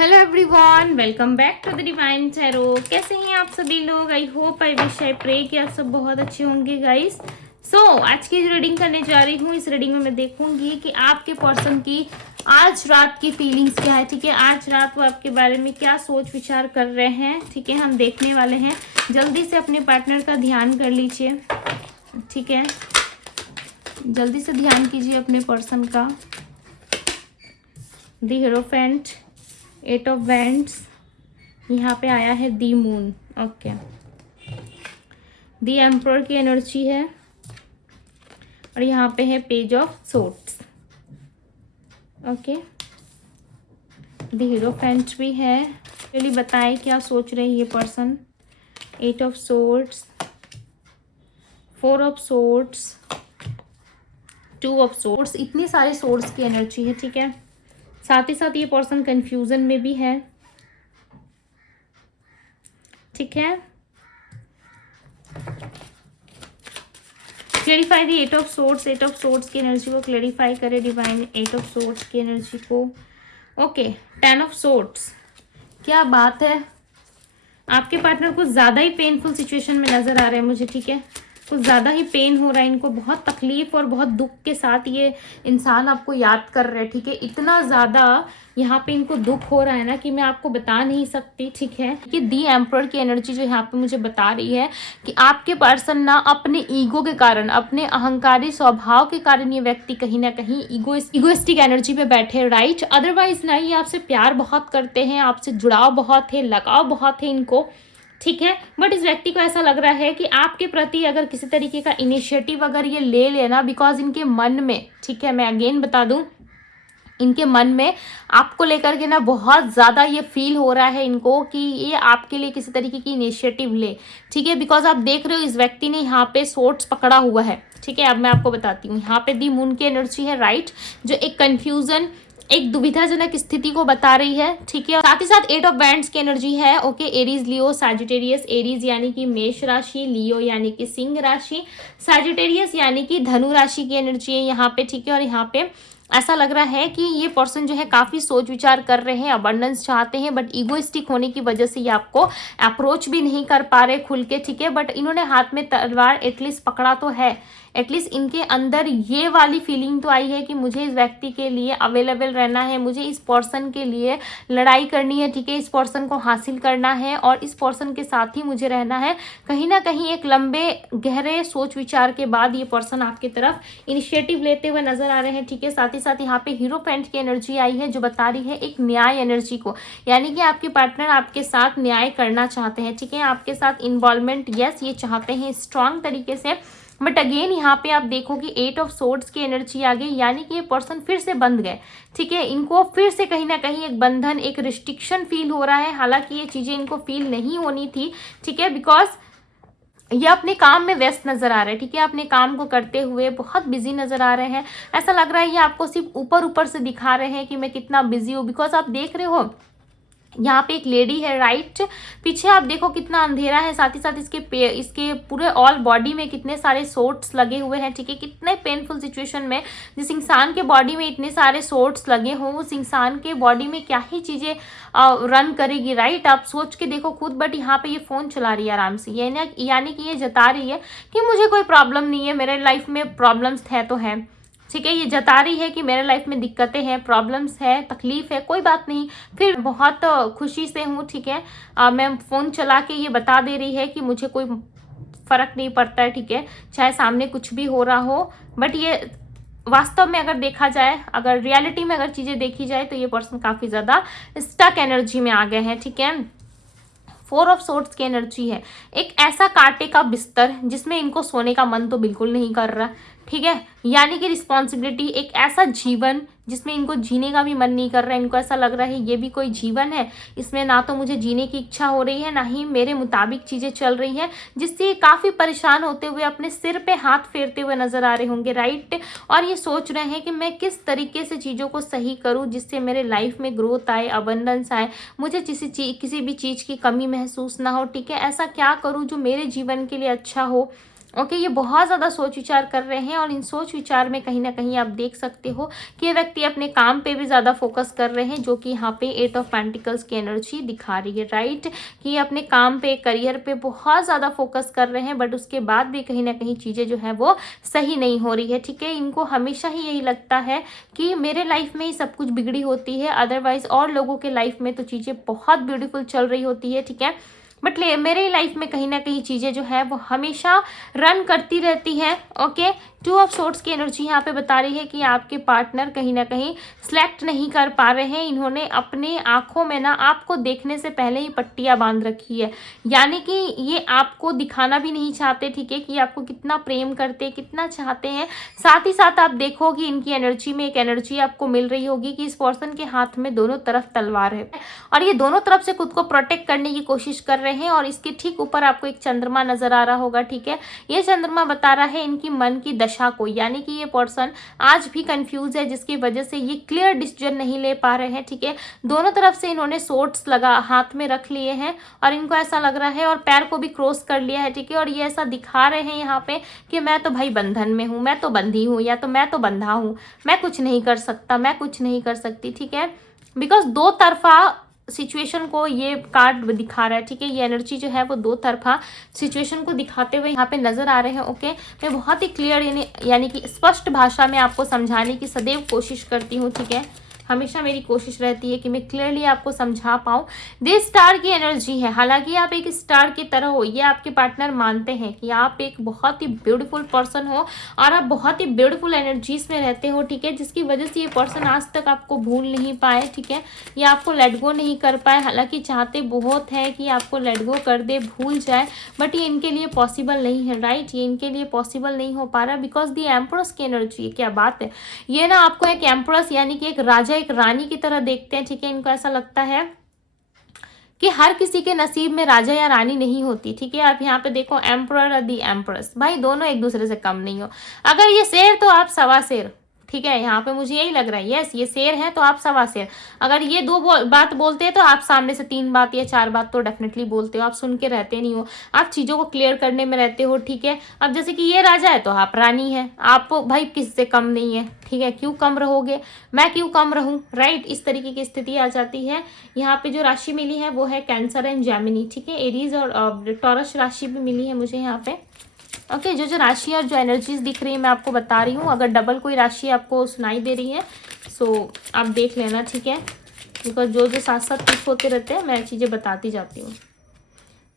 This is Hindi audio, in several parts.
Hello everyone, welcome back to the divine tarot. कैसे हैं आप सभी लोग? I hope, I wish, I pray कि आप सब बहुत अच्छे होंगे गाइस। आज की जो रीडिंग करने जा रही हूँ, इस रीडिंग में मैं देखूंगी कि आपके पर्सन की आज रात की फीलिंग्स क्या है। ठीक है, आज रात वो आपके बारे में क्या सोच विचार कर रहे हैं। ठीक है, हम देखने वाले हैं। जल्दी से अपने पार्टनर का ध्यान कर लीजिए। ठीक है, जल्दी से ध्यान कीजिए अपने पर्सन का। द हीरोफेंट, 8 ऑफ वैंड्स, यहाँ पे आया है दी मून। ओके, दी एम्परर की एनर्जी है और यहाँ पे है पेज ऑफ सोर्ड्स। ओके, दी हीरोफेंट भी है। चलिए बताएं क्या सोच रहे हैं ये person. 8 of swords, 4 of swords, 2 of swords, इतनी सारे सोर्ड्स की एनर्जी है। ठीक है, साथ ही साथ ये पर्सन कंफ्यूजन में भी है। ठीक है, clarify the 8 of swords. 8 of swords की एनर्जी को क्लेरिफाई करे डिवाइन, 8 ऑफ सोर्ड्स की एनर्जी को। ओके, 10 ऑफ सोर्ड्स, क्या बात है। आपके पार्टनर कुछ ज़्यादा ही पेनफुल सिचुएशन में नज़र आ रहे हैं मुझे। ठीक है, कुछ ज़्यादा ही पेन हो रहा है इनको, बहुत तकलीफ और बहुत दुख के साथ ये इंसान आपको याद कर रहे हैं। ठीक है, इतना ज़्यादा यहाँ पे इनको दुख हो रहा है ना कि मैं आपको बता नहीं सकती। ठीक है, कि दी एम्परर की एनर्जी जो यहाँ पे मुझे बता रही है कि आपके पर्सन ना अपने ईगो के कारण, अपने अहंकारी स्वभाव के कारण ये व्यक्ति कहीं ना कहीं ईगोइस्टिक एनर्जी पे बैठे, राइट। अदरवाइज ना ये आपसे प्यार बहुत करते हैं, आपसे जुड़ाव बहुत है, लगाव बहुत है इनको। ठीक है, बट इस व्यक्ति को ऐसा लग रहा है कि आपके प्रति अगर किसी तरीके का इनिशिएटिव अगर ये ले लेना, बिकॉज इनके मन में, ठीक है मैं अगेन बता दूं, इनके मन में आपको लेकर के ना बहुत ज़्यादा ये फील हो रहा है इनको कि ये आपके लिए किसी तरीके की इनिशिएटिव ले। ठीक है, बिकॉज आप देख रहे हो इस व्यक्ति ने यहाँ पे सोर्ड्स पकड़ा हुआ है। ठीक है, अब मैं आपको बताती हूँ, यहाँ पे दी मून की एनर्जी है, राइट, जो एक कन्फ्यूजन, एक दुविधाजनक स्थिति को बता रही है। ठीक है, साथ ही साथ 8 ऑफ वैंड्स की एनर्जी है। ओके, एरीज, लियो, सैजिटेरियस। एरीज यानी कि मेष राशि, लियो यानी कि सिंह राशि, सैजिटेरियस यानी कि धनु राशि की एनर्जी है यहाँ पे। ठीक है, और यहाँ पे ऐसा लग रहा है कि ये पर्सन जो है काफ़ी सोच विचार कर रहे हैं, अबंडेंस चाहते हैं, बट ईगोइस्टिक होने की वजह से ये आपको अप्रोच भी नहीं कर पा रहे खुल के। ठीक है, बट इन्होंने हाथ में तलवार एटलीस्ट पकड़ा तो है। एटलीस्ट इनके अंदर ये वाली फीलिंग तो आई है कि मुझे इस व्यक्ति के लिए अवेलेबल रहना है, मुझे इस पर्सन के लिए लड़ाई करनी है। ठीक है, इस पर्सन को हासिल करना है और इस पर्सन के साथ ही मुझे रहना है। कहीं ना कहीं एक लंबे गहरे सोच विचार के बाद ये पर्सन आपकी तरफ इनिशिएटिव लेते हुए नजर आ रहे हैं। ठीक है, साथ ही साथ यहाँ पे हीरोफेंट की एनर्जी आई है जो बता रही है एक न्याय एनर्जी को, यानी कि आपके पार्टनर आपके साथ न्याय करना चाहते हैं। ठीक है, आपके साथ इन्वॉल्वमेंट, यस, ये चाहते हैं स्ट्रांग तरीके से। बट अगेन यहाँ पे आप देखो कि 8 ऑफ सोर्ड्स की एनर्जी आ गई, यानी कि ये पर्सन फिर से बंध गए। ठीक है, इनको फिर से कहीं ना कहीं एक बंधन, एक रिस्ट्रिक्शन फील हो रहा है, हालांकि ये चीज़ें इनको फील नहीं होनी थी। ठीक है, बिकॉज ये अपने काम में व्यस्त नजर आ रहे हैं। ठीक है, अपने काम को करते हुए बहुत बिजी नजर आ रहे हैं। ऐसा लग रहा है ये आपको सिर्फ ऊपर ऊपर से दिखा रहे हैं कि मैं कितना बिजी हूँ, बिकॉज आप देख रहे हो यहाँ पे एक लेडी है, राइट, पीछे आप देखो कितना अंधेरा है, साथ ही साथ इसके पूरे ऑल बॉडी में कितने सारे सोर्ट्स लगे हुए हैं। ठीक है, कितने पेनफुल सिचुएशन में जिस इंसान के बॉडी में इतने सारे सोर्ट्स लगे हों, उस इंसान के बॉडी में क्या ही चीज़ें रन करेगी, राइट, आप सोच के देखो खुद। बट यहाँ पे ये फ़ोन चला रही है आराम से, यानी कि ये जता रही है कि मुझे कोई प्रॉब्लम नहीं है, मेरे लाइफ में प्रॉब्लम्स है तो है। ठीक है, ये जता रही है कि मेरे लाइफ में दिक्कतें हैं, प्रॉब्लम्स है, तकलीफ है, कोई बात नहीं, फिर बहुत खुशी से हूँ। ठीक है, मैं फ़ोन चला के ये बता दे रही है कि मुझे कोई फ़र्क नहीं पड़ता है। ठीक है, चाहे सामने कुछ भी हो रहा हो, बट ये वास्तव में अगर देखा जाए, अगर रियलिटी में अगर चीज़ें देखी जाए तो ये पर्सन काफ़ी ज़्यादा स्टक एनर्जी में आ गए हैं। ठीक है, 4 ऑफ सोर्ड्स की एनर्जी है, एक ऐसा कांटे का बिस्तर जिसमें इनको सोने का मन तो बिल्कुल नहीं कर रहा। ठीक है, यानी कि रिस्पॉन्सिबिलिटी, एक ऐसा जीवन जिसमें इनको जीने का भी मन नहीं कर रहा है। इनको ऐसा लग रहा है ये भी कोई जीवन है, इसमें ना तो मुझे जीने की इच्छा हो रही है, ना ही मेरे मुताबिक चीज़ें चल रही हैं, जिससे ये काफ़ी परेशान होते हुए अपने सिर पे हाथ फेरते हुए नजर आ रहे होंगे, राइट। और ये सोच रहे हैं कि मैं किस तरीके से चीज़ों को सही करूँ जिससे मेरे लाइफ में ग्रोथ आए, अबंडेंस आए, मुझे किसी भी चीज़ की कमी महसूस ना हो। ठीक है, ऐसा क्या करूँ जो मेरे जीवन के लिए अच्छा हो, ओके, ये बहुत ज़्यादा सोच विचार कर रहे हैं और इन सोच विचार में कहीं ना कहीं आप देख सकते हो कि ये व्यक्ति अपने काम पे भी ज़्यादा फोकस कर रहे हैं, जो कि यहाँ पे 8 ऑफ पेंटिकल्स की एनर्जी दिखा रही है, राइट। कि ये अपने काम पे, करियर पे बहुत ज़्यादा फोकस कर रहे हैं, बट उसके बाद भी कहीं ना कहीं चीज़ें जो है वो सही नहीं हो रही है, ठीक है। इनको हमेशा ही यही लगता है कि मेरे लाइफ में ही सब कुछ बिगड़ी होती है, अदरवाइज और लोगों के लाइफ में तो चीज़ें बहुत ब्यूटीफुल चल रही होती है, ठीक है। बट मेरे लाइफ में कहीं ना कहीं चीज़ें जो है वो हमेशा रन करती रहती हैं। ओके, 2 ऑफ सोर्ड्स की एनर्जी यहाँ पे बता रही है कि आपके पार्टनर कहीं ना कहीं सिलेक्ट नहीं कर पा रहे हैं। इन्होंने अपने आंखों में ना आपको देखने से पहले ही पट्टियाँ बांध रखी है, यानी कि ये आपको दिखाना भी नहीं चाहते, ठीक है, कि आपको कितना प्रेम करते, कितना चाहते हैं। साथ ही साथ आप देखो कि इनकी एनर्जी में एक एनर्जी आपको मिल रही होगी कि इस पर्सन के हाथ में दोनों तरफ तलवार है और ये दोनों तरफ से खुद को प्रोटेक्ट करने की कोशिश कर रहे हैं। और इसके ठीक ऊपर आपको एक चंद्रमा नजर आ रहा होगा, ठीक है। ये चंद्रमा बता रहा है इनकी मन की दशा को, यानी कि ये पर्सन आज भी कंफ्यूज है, जिसकी वजह से ये क्लियर डिसीजन नहीं ले पा रहे हैं, ठीक है। दोनों तरफ से इन्होंने सोर्ड्स लगा हाथ में रख लिए हैं और इनको ऐसा लग रहा है, और पैर को भी क्रॉस कर लिया है, ठीक है। और ये ऐसा दिखा रहे हैं यहाँ पे कि मैं तो भाई बंधन में हूँ, मैं तो बंधी हूँ, या तो मैं तो बंधा हूँ, मैं कुछ नहीं कर सकता, मैं कुछ नहीं कर सकती, ठीक है। बिकॉज दो तरफा सिचुएशन को ये कार्ड दिखा रहा है, ठीक है। ये एनर्जी जो है वो दो तरफा सिचुएशन को दिखाते हुए यहाँ पे नजर आ रहे हैं। ओके, मैं बहुत ही क्लियर यानी कि स्पष्ट भाषा में आपको समझाने की सदैव कोशिश करती हूँ, ठीक है। हमेशा मेरी कोशिश रहती है कि मैं क्लियरली आपको समझा पाऊँ। दिस स्टार की एनर्जी है, हालांकि आप एक स्टार की तरह हो, ये आपके पार्टनर मानते हैं कि आप एक बहुत ही ब्यूटीफुल पर्सन हो और आप बहुत ही ब्यूटीफुल एनर्जीज में रहते हो, ठीक है, जिसकी वजह से ये पर्सन आज तक आपको भूल नहीं पाए, ठीक है। ये आपको लेट गो नहीं कर पाए, हालांकि चाहते बहुत है कि आपको लेट गो कर दे, भूल जाए, बट ये इनके लिए पॉसिबल नहीं है, राइट। ये इनके लिए पॉसिबल नहीं हो पा रहा बिकॉज दी एम्प्रेस की एनर्जी, क्या बात है। ये ना आपको एक एम्प्रेस यानी कि एक राजा, एक रानी की तरह देखते हैं, ठीक है। इनको ऐसा लगता है कि हर किसी के नसीब में राजा या रानी नहीं होती, ठीक है। आप यहाँ पे देखो एम्परर और दी एम्प्रेस, भाई दोनों एक दूसरे से कम नहीं हो। अगर ये शेर तो आप सवा शेर, ठीक है। यहाँ पे मुझे यही लग रहा है, यस ये शेर है तो आप सवा शेर। अगर ये दो बात बोलते हैं तो आप सामने से 3 बात या 4 बात तो डेफिनेटली बोलते हो, आप सुन के रहते नहीं हो, आप चीज़ों को क्लियर करने में रहते हो, ठीक है। अब जैसे कि ये राजा है तो आप रानी है, आप भाई किससे कम नहीं है, ठीक है। क्यों कम रहोगे, मैं क्यों कम रहूँ, राइट। इस तरीके की स्थिति आ जाती है। यहाँ पे जो राशि मिली है वो है कैंसर एंड जेमिनी, ठीक है। एरीज और टॉरस राशि भी मिली है मुझे यहाँ पे। ओके, जो राशि और जो एनर्जीज दिख रही है मैं आपको बता रही हूँ। अगर डबल कोई राशि आपको सुनाई दे रही है सो आप देख लेना, ठीक है, बिकॉज जो साथ साथ टिक होते रहते हैं मैं चीज़ें बताती जाती हूँ।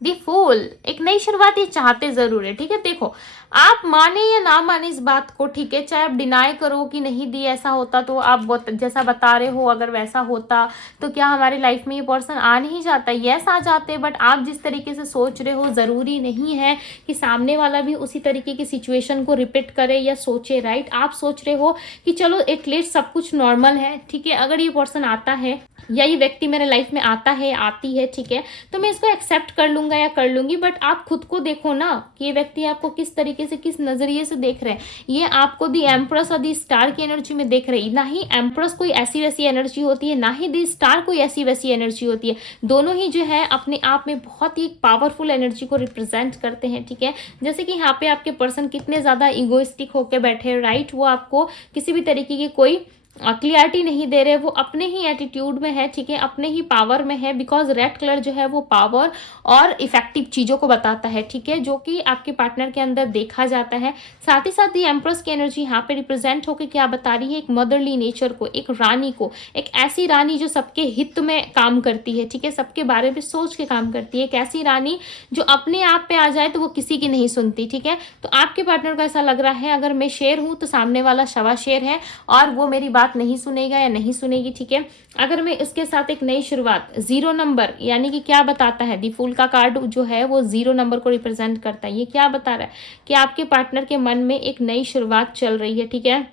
दी फूल, एक नई शुरुआत ये चाहते जरूर है, ठीक है। देखो आप माने या ना माने इस बात को, ठीक है, चाहे आप डिनाई करो कि नहीं दी ऐसा होता तो आप जैसा बता रहे हो, अगर वैसा होता तो क्या हमारी लाइफ में ये पर्सन आ नहीं जाता, यस आ जाते। बट आप जिस तरीके से सोच रहे हो जरूरी नहीं है कि सामने वाला भी उसी तरीके की सिचुएशन को रिपीट करे या सोचे, राइट। आप सोच रहे हो कि चलो एटलीस्ट सब कुछ नॉर्मल है, ठीक है। अगर ये पर्सन आता है या ये व्यक्ति मेरे लाइफ में आता है, आती है, ठीक है, तो मैं इसको एक्सेप्ट कर लूंगा या कर लूंगी। बट आप खुद को देखो ना कि ये व्यक्ति आपको किस तरीके से, किस नजरिए से देख रहे हैं। ये आपको दी एम्प्रेस और दी स्टार की एनर्जी में देख रहे हैं। ना ही एम्प्रेस कोई ऐसी वैसी एनर्जी होती है, ना ही दी स्टार कोई ऐसी वैसी एनर्जी होती है। दोनों ही जो है अपने आप में बहुत ही पावरफुल एनर्जी को रिप्रेजेंट करते हैं, ठीक है। जैसे कि यहाँ पे आपके पर्सन कितने ज्यादा इगोइस्टिक होकर बैठे, राइट। वो आपको किसी भी तरीके की कोई क्लियरिटी नहीं दे रहे, वो अपने ही एटीट्यूड में है, ठीक है, अपने ही पावर में है। बिकॉज रेड कलर जो है वो पावर और इफेक्टिव चीजों को बताता है, ठीक है, जो कि आपके पार्टनर के अंदर देखा जाता है। साथ ही साथ ये एम्प्रेस की एनर्जी यहाँ पे रिप्रेजेंट होकर क्या बता रही है, एक मदरली नेचर को, एक रानी को, एक ऐसी रानी जो सबके हित में काम करती है, ठीक है, सबके बारे में सोच के काम करती है। एक ऐसी रानी जो अपने आप पे आ जाए तो वो किसी की नहीं सुनती, ठीक है। तो आपके पार्टनर को ऐसा लग रहा है अगर मैं शेर हूं तो सामने वाला सवा शेर है और वो मेरी बात नहीं सुनेगा या नहीं सुनेगी, ठीक है। अगर मैं इसके साथ एक नई शुरुआत, 0 नंबर, यानी कि क्या बताता है, दी फूल का कार्ड जो है वो 0 नंबर को रिप्रेजेंट करता है। ये क्या बता रहा है कि आपके पार्टनर के मन में एक नई शुरुआत चल रही है, ठीक है।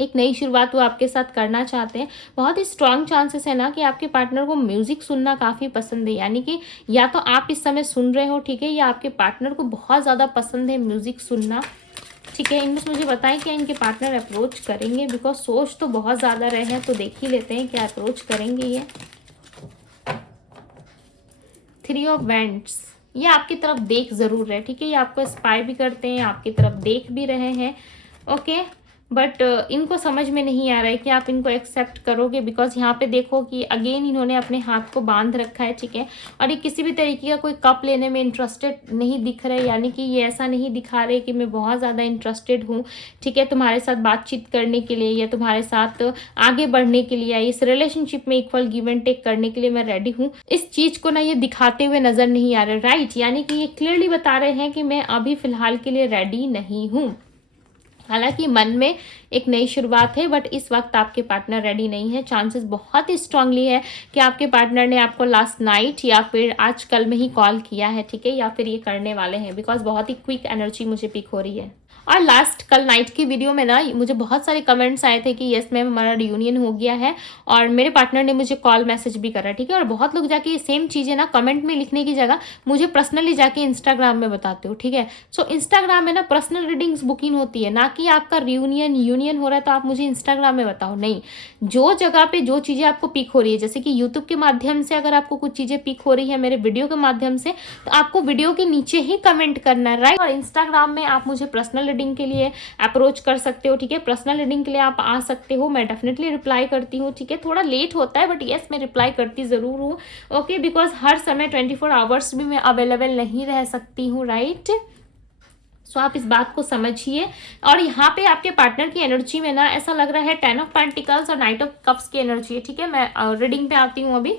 एक नई शुरुआत वो आपके साथ करना चाहते हैं। बहुत ही स्ट्रांग चांसेस है ना कि आपके पार्टनर को म्यूजिक सुनना काफ़ी पसंद है, यानी कि या तो आप इस समय सुन रहे हो, ठीक है, या आपके पार्टनर को बहुत ज़्यादा पसंद है म्यूजिक सुनना, ठीक है। इनमें मुझे बताएं क्या इनके पार्टनर अप्रोच करेंगे, बिकॉज सोच तो बहुत ज़्यादा रहे हैं, तो देख ही लेते हैं क्या अप्रोच करेंगे ये। 3 ऑफ वैंड्स, ये आपकी तरफ देख ज़रूर रहे, ठीक है। ये आपको स्पाई भी करते हैं, आपकी तरफ देख भी रहे हैं, ओके। बट इनको समझ में नहीं आ रहा है कि आप इनको एक्सेप्ट करोगे, बिकॉज यहाँ पे देखो कि अगेन इन्होंने अपने हाथ को बांध रखा है, ठीक है। और ये किसी भी तरीके का कोई कप लेने में इंटरेस्टेड नहीं दिख रहे, यानी कि ये ऐसा नहीं दिखा रहे कि मैं बहुत ज़्यादा इंटरेस्टेड हूँ, ठीक है, तुम्हारे साथ बातचीत करने के लिए या तुम्हारे साथ आगे बढ़ने के लिए, इस रिलेशनशिप में इक्वल गिव एंड टेक करने के लिए मैं रेडी हूँ। इस चीज़ को ना ये दिखाते हुए नज़र नहीं आ रहे, राइट। यानी कि ये क्लियरली बता रहे हैं कि मैं अभी फिलहाल के लिए रेडी नहीं हूँ। हालांकि मन में एक नई शुरुआत है, बट इस वक्त आपके पार्टनर रेडी नहीं है। चांसेस बहुत ही स्ट्रांगली है कि आपके पार्टनर ने आपको लास्ट नाइट या फिर आज कल में ही कॉल किया है, ठीक है, या फिर ये करने वाले हैं, बिकॉज बहुत ही क्विक एनर्जी मुझे पिक हो रही है। और लास्ट कल नाइट की वीडियो में ना मुझे बहुत सारे कमेंट्स आए थे कि यस मैम हमारा रियूनियन हो गया है, और मेरे पार्टनर ने मुझे कॉल मैसेज भी करा, ठीक है। और बहुत लोग जाके ये सेम चीज़ें ना कमेंट में लिखने की जगह मुझे पर्सनली जाके इंस्टाग्राम में बताते हो, ठीक है। सो इंस्टाग्राम में ना पर्सनल रीडिंग्स बुकिंग होती है, ना कि आपका रियूनियन यूनियन हो रहा है तो आप मुझे इंस्टाग्राम में बताओ, नहीं। जो जगह पे जो चीज़ें आपको पिक हो रही है, जैसे कि यूट्यूब के माध्यम से अगर आपको कुछ चीज़ें पिक हो रही है मेरे वीडियो के माध्यम से, तो आपको वीडियो के नीचे ही कमेंट करना है, राइट। और इंस्टाग्राम में आप मुझे पर्सनल रीडिंग के लिए अप्रोच कर सकते हो, ठीक है। पर्सनल रीडिंग के लिए आप आ सकते हो, मैं डेफिनेटली रिप्लाई करती हूँ, ठीक है। थोड़ा लेट होता है बट यस मैं रिप्लाई करती ज़रूर हूँ, ओके, बिकॉज हर समय 24 आवर्स भी मैं अवेलेबल नहीं रह सकती हूँ, राइट। सो आप इस बात को समझिए। और यहाँ पे आपके पार्टनर की एनर्जी में ना ऐसा लग रहा है 10 ऑफ पेंटिकल्स और नाइट ऑफ कप्स की एनर्जी है, ठीक है। मैं रीडिंग पे आती हूँ अभी।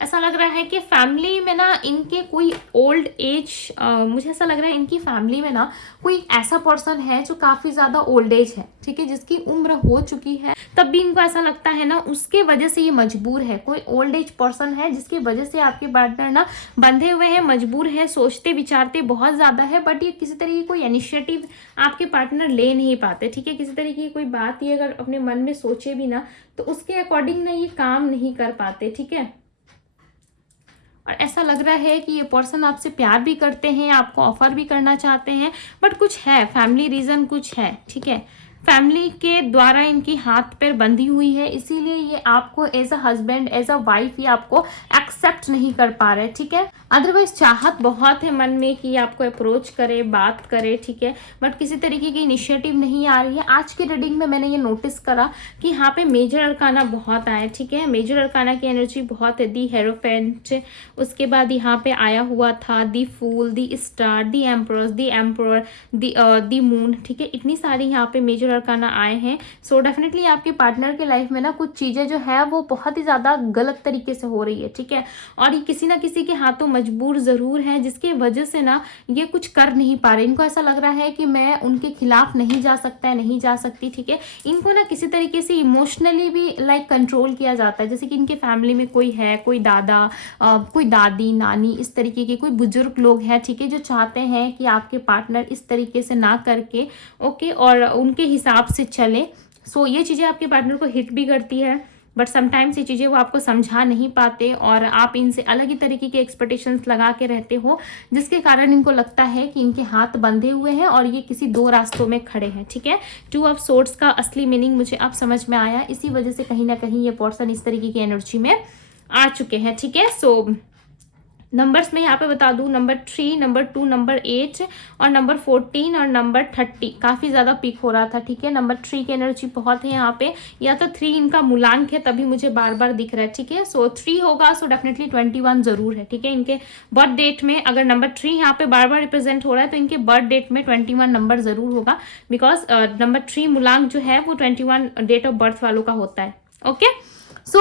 ऐसा लग रहा है कि फैमिली में ना इनके कोई ओल्ड एज, मुझे ऐसा लग रहा है इनकी फैमिली में ना कोई ऐसा पर्सन है जो काफ़ी ज़्यादा ओल्ड एज है, ठीक है, जिसकी उम्र हो चुकी है, तब भी इनको ऐसा लगता है ना उसके वजह से ये मजबूर है। कोई ओल्ड एज पर्सन है जिसकी वजह से आपके पार्टनर ना बंधे हुए हैं, मजबूर है, सोचते विचारते बहुत ज़्यादा है, बट ये किसी तरीके की कोई इनिशिएटिव आपके पार्टनर ले नहीं पाते, ठीक है। किसी तरीके की कोई बात ये अगर अपने मन में सोचे भी ना तो उसके अकॉर्डिंग ना ये काम नहीं कर पाते, ठीक है। और ऐसा लग रहा है कि ये पर्सन आपसे प्यार भी करते हैं, आपको ऑफर भी करना चाहते हैं, बट कुछ है, फैमिली रीज़न कुछ है, ठीक है। फैमिली के द्वारा इनकी हाथ पैर बंधी हुई है, इसीलिए ये आपको as a husband as a wife ये आपको एक्सेप्ट नहीं कर पा रहे, ठीक है। अदरवाइज चाहत बहुत है मन में कि आपको अप्रोच करे, बात करे, ठीक है, बट किसी तरीके की इनिशिएटिव नहीं आ रही है। आज की रीडिंग में मैंने ये नोटिस करा कि यहाँ पे मेजर अरकाना बहुत आए, ठीक है। मेजर अरकाना की एनर्जी बहुत है, दी हेरोफेंट, उसके बाद यहाँ पे आया हुआ था दी फूल, दी स्टार, दी एम्परस, दी एम्परर, दी मून, ठीक है। इतनी सारी यहाँ पे मेजर अरकाना आए हैं। सो डेफिनेटली आपके पार्टनर के लाइफ में ना कुछ चीज़ें जो है वो बहुत ही ज़्यादा गलत तरीके से हो रही है, ठीक है। और ये किसी ना किसी के हाथों मजबूर ज़रूर है, जिसकी वजह से ना ये कुछ कर नहीं पा रहे। इनको ऐसा लग रहा है कि मैं उनके खिलाफ नहीं जा सकता है, नहीं जा सकती, ठीक है। इनको ना किसी तरीके से इमोशनली भी लाइक कंट्रोल किया जाता है, जैसे कि इनके फैमिली में कोई है, कोई दादा, कोई दादी, नानी, इस तरीके के कोई बुजुर्ग लोग हैं, ठीक है, जो चाहते हैं कि आपके पार्टनर इस तरीके से ना करके, ओके, और उनके हिसाब से चले। सो ये चीज़ें आपके पार्टनर को हिट भी करती है, बट समटाइम्स ये चीज़ें वो आपको समझा नहीं पाते और आप इनसे अलग ही तरीके के एक्सपेक्टेशंस लगा के रहते हो, जिसके कारण इनको लगता है कि इनके हाथ बंधे हुए हैं और ये किसी दो रास्तों में खड़े हैं, ठीक है। 2 ऑफ सोर्ड्स का असली मीनिंग मुझे अब समझ में आया, इसी वजह से कहीं ना कहीं ये पर्सन इस तरीके की एनर्जी में आ चुके हैं, ठीक है। सो नंबर्स में यहाँ पे बता दूँ, नंबर 3, नंबर 2, नंबर 8 और नंबर 14 और नंबर 30 काफ़ी ज़्यादा पिक हो रहा था, ठीक है। नंबर 3 की एनर्जी बहुत है यहाँ पे, या तो 3 इनका मूलांक है तभी मुझे बार बार दिख रहा है, ठीक है। सो 3 होगा, सो डेफिनेटली 21 ज़रूर है, ठीक है। इनके बर्थ डेट में अगर नंबर 3 यहाँ पे बार बार रिप्रेजेंट हो रहा है तो इनके बर्थ डेट में 21 नंबर ज़रूर होगा, बिकॉज नंबर 3 मूलांक जो है वो 21 डेट ऑफ बर्थ वालों का होता है, ओके। सो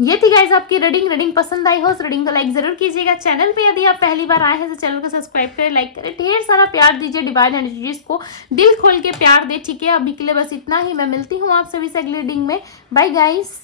ये थी गाइस आपकी रीडिंग पसंद आई हो तो रीडिंग को लाइक जरूर कीजिएगा। चैनल पे यदि आप पहली बार आए हैं तो चैनल को सब्सक्राइब करें, लाइक करें, ढेर सारा प्यार दीजिए, डिवाइन एनर्जीज को दिल खोल के प्यार दे, ठीक है। अभी के लिए बस इतना ही, मैं मिलती हूँ आप सभी से अगली रीडिंग में। Bye guys.